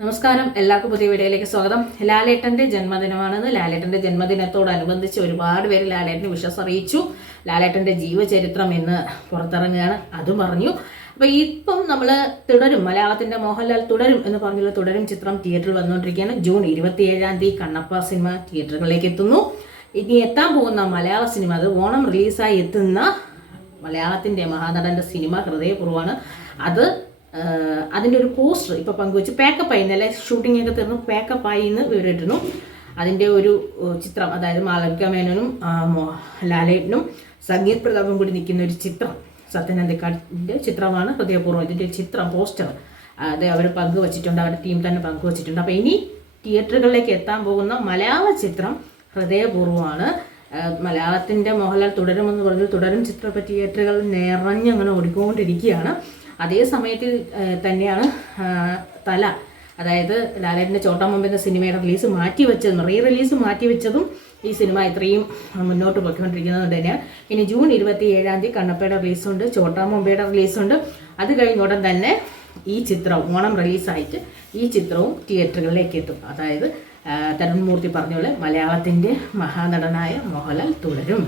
നമസ്കാരം, എല്ലാവർക്കും പുതിയ വീഡിയോയിലേക്ക് സ്വാഗതം. ലാലേട്ടന്റെ ജന്മദിനമാണെന്ന്. ലാലേട്ടന്റെ ജന്മദിനത്തോടനുബന്ധിച്ച് ഒരുപാട് പേര് ലാലേട്ടന് വിഷസ് അറിയിച്ചു. ലാലേട്ടന്റെ ജീവചരിത്രം എന്ന് പുറത്തിറങ്ങുകയാണ്, അതും പറഞ്ഞു. അപ്പൊ ഇപ്പം നമ്മൾ തുടരും, മലയാളത്തിന്റെ മോഹൻലാൽ തുടരും എന്ന് പറഞ്ഞുള്ള തുടരും ചിത്രം തിയേറ്ററിൽ വന്നുകൊണ്ടിരിക്കുകയാണ്. ജൂൺ 27 കണ്ണപ്പ സിനിമ തിയേറ്ററുകളിലേക്ക് എത്തുന്നു. ഇനി എത്താൻ പോകുന്ന മലയാള സിനിമ, അത് ഓണം റിലീസായി എത്തുന്ന മലയാളത്തിന്റെ മഹാനടന്റെ സിനിമ ഹൃദയപൂർവ്വമാണ്. അതിൻ്റെ ഒരു പോസ്റ്റർ ഇപ്പോൾ പങ്കുവെച്ച് പാക്കപ്പായി, ഇന്നലെ ഷൂട്ടിംഗ് ഒക്കെ തീർന്നു, പാക്കപ്പായി എന്ന് വിവരിട്ടിരുന്നു. അതിൻ്റെ ഒരു ചിത്രം, അതായത് മാളവിക മേനോനും ലാലേട്ടനും സംഗീത് പ്രതാപും കൂടി നിൽക്കുന്ന ഒരു ചിത്രം, സത്യനന്ദിക്കാടിൻ്റെ ചിത്രമാണ് ഹൃദയപൂർവ്വം. ഇതിൻ്റെ ചിത്രം പോസ്റ്റർ അത് അവർ പങ്കുവച്ചിട്ടുണ്ട്, അവരുടെ ടീം തന്നെ പങ്കുവച്ചിട്ടുണ്ട്. അപ്പോൾ ഇനി തിയേറ്ററുകളിലേക്ക് എത്താൻ പോകുന്ന മലയാള ചിത്രം ഹൃദയപൂർവ്വമാണ്. മലയാളത്തിൻ്റെ മോഹൻലാൽ തുടരുമെന്ന് പറഞ്ഞു, തുടരും ചിത്രം ഇപ്പോൾ തിയേറ്ററുകൾ നിറഞ്ഞങ്ങനെ ഓടിക്കൊണ്ടിരിക്കുകയാണ്. അതേ സമയത്ത് തന്നെയാണ് തല, അതായത് ലാലേട്ടൻ്റെ ചോട്ടാ മുമ്പ് എന്ന സിനിമയുടെ റിലീസ് മാറ്റിവെച്ചതും റീ റിലീസ് മാറ്റിവെച്ചതും ഈ സിനിമ ഇത്രയും മുന്നോട്ട് പോയിക്കൊണ്ടിരിക്കുന്നത് തന്നെയാണ്. ഇനി ജൂൺ 27 കണ്ണപ്പയുടെ റിലീസുണ്ട്, ചോട്ടാ മുമ്പയുടെ റിലീസുണ്ട്. അത് കഴിഞ്ഞ ഉടൻ തന്നെ ഈ ചിത്രവും ഓണം റിലീസായിട്ട് ഈ ചിത്രവും തിയേറ്ററുകളിലേക്ക് എത്തും. അതായത് തരുൺ മൂർത്തി പറഞ്ഞ പോലെ മലയാളത്തിൻ്റെ മഹാനടനായ മോഹൻലാൽ തുടരും.